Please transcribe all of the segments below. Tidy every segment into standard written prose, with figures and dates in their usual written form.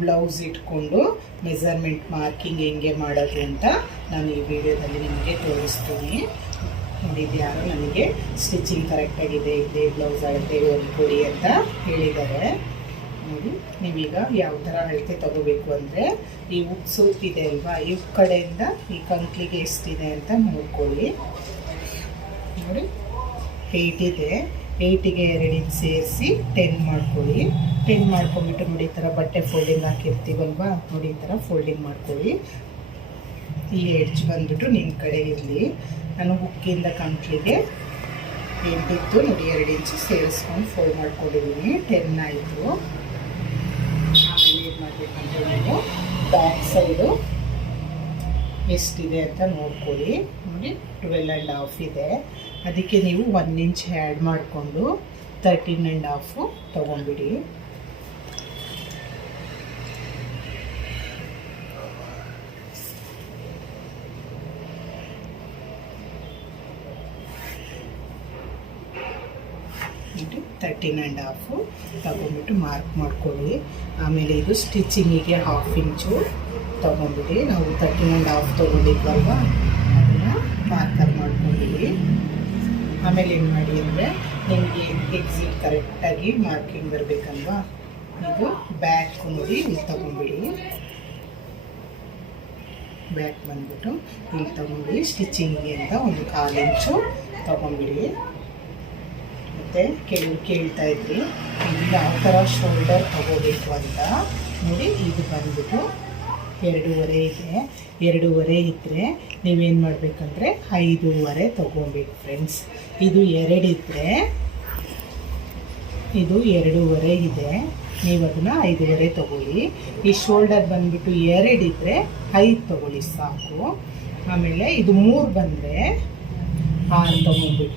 Blouse ಇಟ್ಕೊಂಡು measurement marking ಹೆಂಗೆ ಮಾಡೋದು ಅಂತ ನಾನು ಈ ವಿಡಿಯೋದಲ್ಲಿ ನಿಮಗೆ ತೋರಿಸ್ತೀನಿ. ನೋಡಿದ್ದು ಯಾರೋ ನನಗೆ ಸ್ಟಿಚಿಂಗ್ ಕರೆಕ್ಟಾಗಿದೆ, ಇದೆ ಬ್ಲೌಸ್ ಅಳತೆ ಹೊಲ್ಕೊಡಿ ಅಂತ ಹೇಳಿದ್ದಾರೆ. ನೋಡಿ, ನೀವೀಗ ಯಾವ ಥರ ಅಳತೆ ತೊಗೋಬೇಕು ಅಂದರೆ ಈ ಉಕ್ಸೂತ್ ಇದೆ ಅಲ್ವಾ, ಈ ಕಡೆಯಿಂದ ಈ ಕಂಕ್ಲಿಗೆ ಎಷ್ಟಿದೆ ಅಂತ ನೋಡ್ಕೊಳ್ಳಿ. ನೋಡಿ 8 ಇದೆ, 8ಗೆ 2 ಇಂಚ್ ಸೇರಿಸಿ 10 ಮಾಡ್ಕೊಳ್ಳಿ. 10 ಮಾಡ್ಕೊಂಬಿಟ್ಟು ನೋಡಿ ಈ ಥರ ಬಟ್ಟೆ ಫೋಲ್ಡಿಂಗ್ ಹಾಕಿರ್ತೀವಲ್ವಾ, ನೋಡಿ ಈ ಥರ ಫೋಲ್ಡಿಂಗ್ ಮಾಡ್ಕೊಳ್ಳಿ. ಈ ಎಡ್ಜ್ ಬಂದುಬಿಟ್ಟು ನಿಮ್ಮ ಕಡೆ ಇರಲಿ. ನಾನು ಹುಕ್ಕಿಂದ ಕಂಕ್ಲಿಗೆ 8 ಇತ್ತು ನೋಡಿ, 2 ಇಂಚ್ ಸೇರಿಸ್ಕೊಂಡು ಫೋಲ್ಡ್ ಮಾಡ್ಕೊಂಡಿದ್ದೀನಿ. 10 ಆಯಿತು. ಆಮೇಲೆ ಏನು ಮಾಡಬೇಕಂದ್ರೆ ನೀವು ಬ್ಯಾಕ್ ಸೈಡು ಎಷ್ಟಿದೆ ಅಂತ ನೋಡ್ಕೊಳ್ಳಿ. ನೋಡಿ 12.5 ಇದೆ. ಅದಕ್ಕೆ ನೀವು 1 ಇಂಚ್ ಆ್ಯಡ್ ಮಾಡಿಕೊಂಡು 13.5 ತೊಗೊಂಡ್ಬಿಡಿ. ನೋಡಿ 13.5 ತಗೊಂಡ್ಬಿಟ್ಟು ಮಾರ್ಕ್ ಮಾಡ್ಕೊಳ್ಳಿ. ಆಮೇಲೆ ಇದು ಸ್ಟಿಚಿಂಗಿಗೆ 1/2 ಇಂಚು ತೊಗೊಂಡ್ಬಿಡಿ. ನಾವು 13.5 ತೊಗೊಂಡಿದ್ವಲ್ವ, ಅದನ್ನು ಮಾರ್ಕರ್ ಮಾಡ್ಕೊಂಡಿವಿ. ಆಮೇಲೆ ಏನು ಮಾಡಿ ಅಂದರೆ ನಿಮಗೆ ಎಕ್ಸಿಟ್ ಕರೆಕ್ಟಾಗಿ ಮಾರ್ಕಿಂಗ್ ಬರಬೇಕಲ್ವಾ, ಇದು ಬ್ಯಾಕ್ ನೋಡಿ ಇಲ್ಲಿ ತೊಗೊಂಡ್ಬಿಡಿ. ಬ್ಯಾಕ್ ಬಂದ್ಬಿಟ್ಟು ಇಲ್ಲಿ ತೊಗೊಂಡ್ಬಿಡಿ. ಸ್ಟಿಚಿಂಗಿಗೆ ಅಂತ 1/4 ಇಂಚು ತೊಗೊಂಡ್ಬಿಡಿ. ಮತ್ತು ಕೆಲವರು ಕೇಳ್ತಾ ಇದ್ರಿ ಇಲ್ಲಿ ಯಾವ ಥರ ಶೋಲ್ಡರ್ ತೊಗೋಬೇಕು ಅಂತ. ನೋಡಿ ಇದು ಬಂದ್ಬಿಟ್ಟು 2.5 ಇದೆ. 2.5 ಇದ್ದರೆ ನೀವೇನು ಮಾಡಬೇಕಂದ್ರೆ 5.5 ತೊಗೊಬೇಕು ಫ್ರೆಂಡ್ಸ್. ಇದು 2 ಇದ್ದರೆ, ಇದು 2.5 ಇದೆ, ನೀವು ಅದನ್ನು 5.5 ತೊಗೊಳ್ಳಿ. ಈ ಶೋಲ್ಡರ್ ಬಂದುಬಿಟ್ಟು 2 ಇದ್ದರೆ 5 ತೊಗೊಳ್ಳಿ ಸಾಕು. ಆಮೇಲೆ ಇದು 3 ಬಂದರೆ 6 ತೊಗೊಂಡ್ಬಿಡಿ.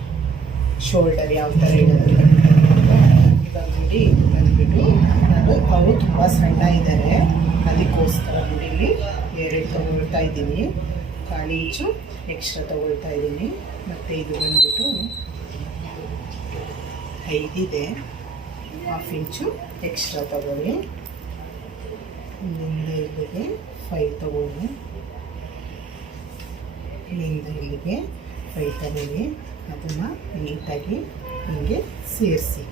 ಶೋಲ್ಡರ್ ಯಾವ ಥರ ಇಡೋದು ಇವಾಗ ನೋಡಿ, ಇದು ಬಂದುಬಿಟ್ಟು ಅವರು ತುಂಬ ಸಣ್ಣ ಇದ್ದಾರೆ, ಅದಕ್ಕೋಸ್ಕರ ನೋಡಿ ಇಲ್ಲಿ 2 ತೊಗೊಳ್ತಾ ಇದ್ದೀನಿ. 1/4 ಇಂಚು ಎಕ್ಸ್ಟ್ರಾ ತೊಗೊಳ್ತಾ ಇದ್ದೀನಿ. ಮತ್ತು ಇದು ಬಂದುಬಿಟ್ಟು 5 ಇದೆ, 1/2 ಇಂಚು ಎಕ್ಸ್ಟ್ರಾ ತೊಗೊಳ್ಳಿ. ಇಲ್ಲಿಂದ ಇಲ್ಲಿಗೆ 5 ತೊಗೊಳ್ಳಿ. ಇಲ್ಲಿಂದ ಇಲ್ಲಿಗೆ 5 ತಗೊಳ್ಳಿ. ಅದನ್ನು ನೀಟಾಗಿ ಹೀಗೆ ಸೇರಿಸಿ.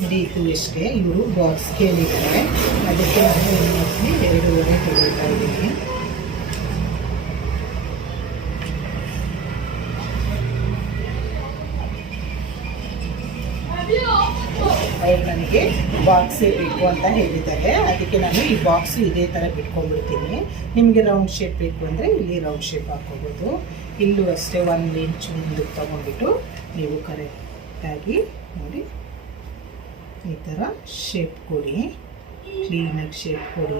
ನೋಡಿ ಇದು ಎಷ್ಟೇ, ಇವರು ಬಾಕ್ಸ್ ಕೇಳಿದ್ದಾರೆ, ಅದಕ್ಕೆ ನಾನು ಏನು ಮಾಡ್ತೀನಿ 2.5 ತೊಗೊಳ್ತಾ ಇದ್ದೀನಿ. ಅವ್ರು ನನಗೆ ಬಾಕ್ಸೇ ಬೇಕು ಅಂತ ಹೇಳಿದ್ದಾರೆ, ಅದಕ್ಕೆ ನಾನು ಈ ಬಾಕ್ಸು ಇದೇ ಥರ ಬಿಟ್ಕೊಂಡ್ಬಿಡ್ತೀನಿ. ನಿಮಗೆ ರೌಂಡ್ ಶೇಪ್ ಬೇಕು ಅಂದರೆ ಇಲ್ಲಿ ರೌಂಡ್ ಶೇಪ್ ಹಾಕ್ಕೋಬೋದು. ಇಲ್ಲೂ ಅಷ್ಟೇ 1 ಇಂಚು ಮುಂದಕ್ಕೆ ತೊಗೊಂಡ್ಬಿಟ್ಟು ನೀವು ಕರೆಕ್ಟಾಗಿ ನೋಡಿ ಈ ಥರ ಶೇಪ್ ಕೊಡಿ, ಕ್ಲೀನಾಗಿ ಶೇಪ್ ಕೊಡಿ.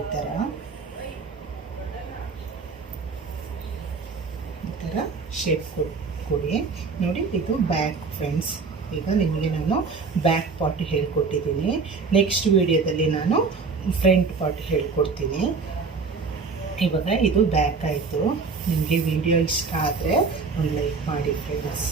ಈ ಥರ ಶೇಪ್ ಕೊಡಿ. ನೋಡಿ ಇದು ಬ್ಯಾಕ್ ಫ್ರೆಂಡ್ಸ್. ಈಗ ನಿಮಗೆ ನಾನು ಬ್ಯಾಕ್ ಪಾರ್ಟ್ ಹೇಳ್ಕೊಟ್ಟಿದ್ದೀನಿ. ನೆಕ್ಸ್ಟ್ ವಿಡಿಯೋದಲ್ಲಿ ನಾನು ಫ್ರಂಟ್ ಪಾರ್ಟ್ ಹೇಳ್ಕೊಡ್ತೀನಿ. ಇವಾಗ ಇದು ಬ್ಯಾಕ್ ಆಯಿತು. ನಿಮಗೆ ವಿಡಿಯೋ ಇಷ್ಟ ಆದರೆ ಒಂದು ಲೈಕ್ ಮಾಡಿ ಫ್ರೆಂಡ್ಸ್.